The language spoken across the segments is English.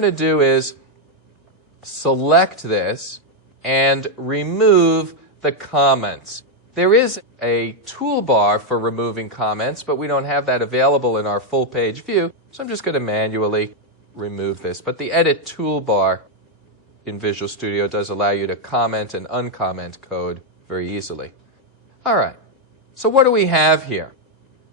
going to do is select this and remove the comments. There is a toolbar for removing comments, but we don't have that available in our full page view, so I'm just going to manually remove this. But the Edit toolbar in Visual Studio does allow you to comment and uncomment code very easily. All right, so what do we have here?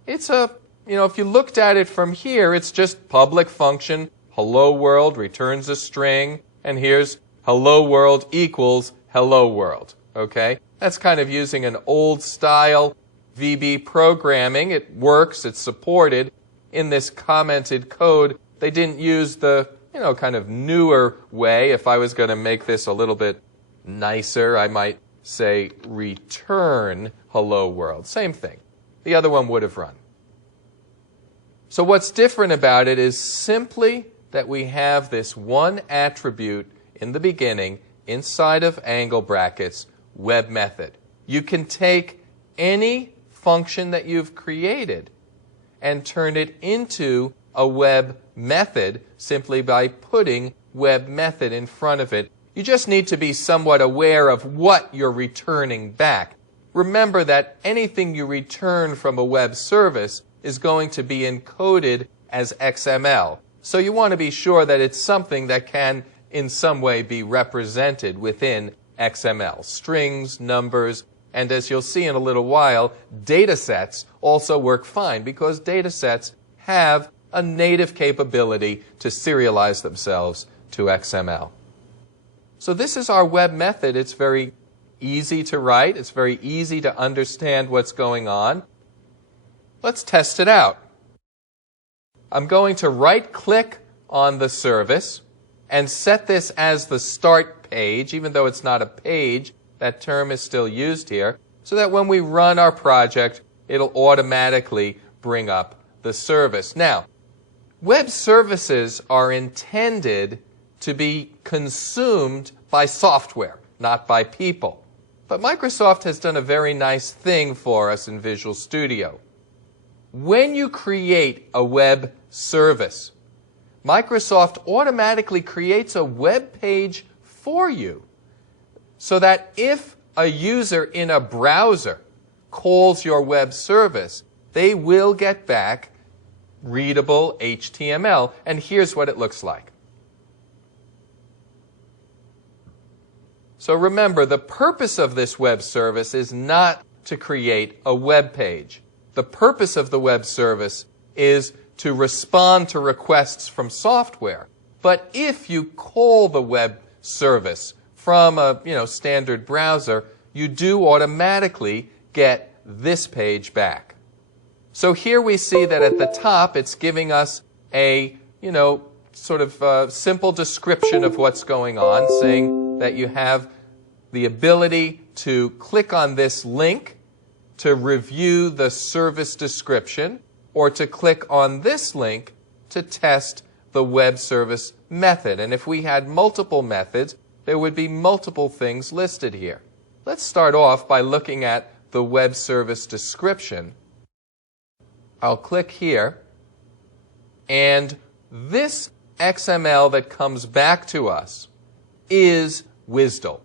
It's if you looked at it from here, it's just public function, hello world returns a string, and here's hello world equals hello world. Okay? That's kind of using an old style VB programming. It works, it's supported. In this commented code, they didn't use the, kind of newer way. If I was going to make this a little bit nicer, I might say return hello world. Same thing. The other one would have run. So what's different about it is simply that we have this one attribute in the beginning inside of angle brackets, web method. You can take any function that you've created and turn it into a web method simply by putting web method in front of it. You just need to be somewhat aware of what you're returning back. Remember that anything you return from a web service is going to be encoded as XML. So you want to be sure that it's something that can in some way be represented within XML. Strings, numbers, and as you'll see in a little while, data sets also work fine because data sets have a native capability to serialize themselves to XML. So this is our web method. It's very easy to write. It's very easy to understand what's going on. Let's test it out. I'm going to right-click on the service and set this as the start page, even though it's not a page. That term is still used here, so that when we run our project, it'll automatically bring up the service. Now, web services are intended to be consumed by software, not by people. But Microsoft has done a very nice thing for us in Visual Studio. When you create a web service, Microsoft automatically creates a web page for you so that if a user in a browser calls your web service, they will get back readable HTML. And here's what it looks like. So remember, the purpose of this web service is not to create a web page. The purpose of the web service is to respond to requests from software. But if you call the web service from a standard browser, you do automatically get this page back. So here we see that at the top it's giving us a sort of simple description of what's going on, saying that you have the ability to click on this link to review the service description, or to click on this link to test the web service method. And if we had multiple methods, there would be multiple things listed here. Let's start off by looking at the web service description. I'll click here, and this XML that comes back to us is WSDL.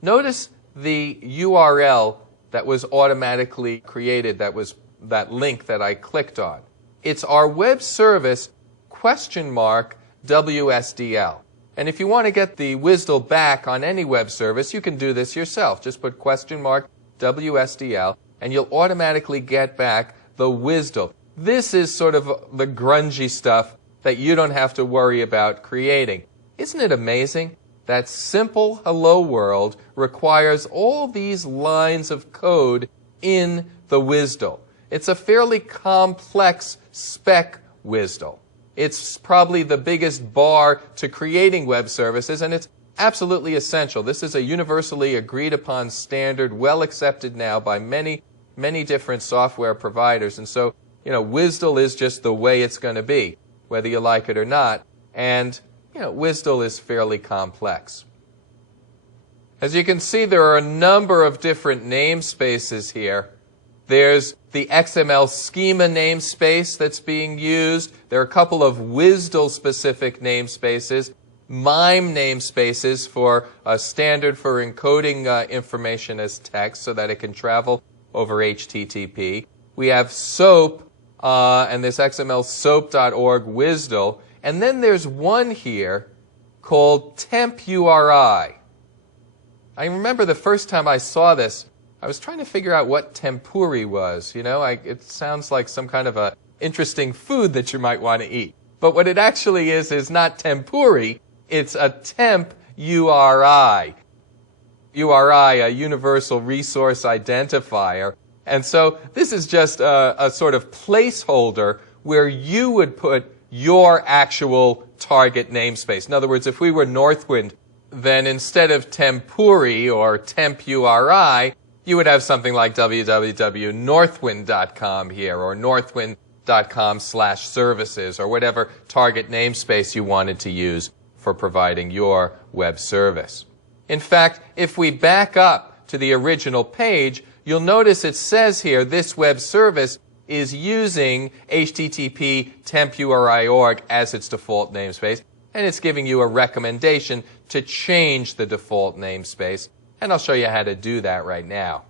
Notice the URL that was automatically created, that link that I clicked on. It's our web service $WSDL. And if you want to get the WSDL back on any web service, you can do this yourself. Just put $WSDL and you'll automatically get back the WSDL. This is sort of the grungy stuff that you don't have to worry about creating. Isn't it amazing that simple hello world requires all these lines of code in the WSDL? It's a fairly complex spec WSDL. It's probably the biggest bar to creating web services, and it's absolutely essential. This is a universally agreed upon standard, well accepted now by many, many different software providers. And so, WSDL is just the way it's going to be, whether you like it or not. And, WSDL is fairly complex. As you can see, there are a number of different namespaces here. There's the XML schema namespace that's being used. There are a couple of WSDL-specific namespaces. MIME namespaces for a standard for encoding information as text so that it can travel over HTTP. We have SOAP and this XML soap.org WSDL. And then there's one here called TempURI. I remember the first time I saw this, I was trying to figure out what tempuri was. You know, it sounds like some kind of a interesting food that you might want to eat. But what it actually is not tempuri, it's a temp URI. URI, a Universal Resource Identifier. And so this is just a sort of placeholder where you would put your actual target namespace. In other words, if we were Northwind, then instead of tempuri or TempURI, you would have something like www.northwind.com here, or northwind.com/services, or whatever target namespace you wanted to use for providing your web service. In fact, if we back up to the original page, you'll notice it says here this web service is using HTTP TempURI.org as its default namespace, and it's giving you a recommendation to change the default namespace. And I'll show you how to do that right now.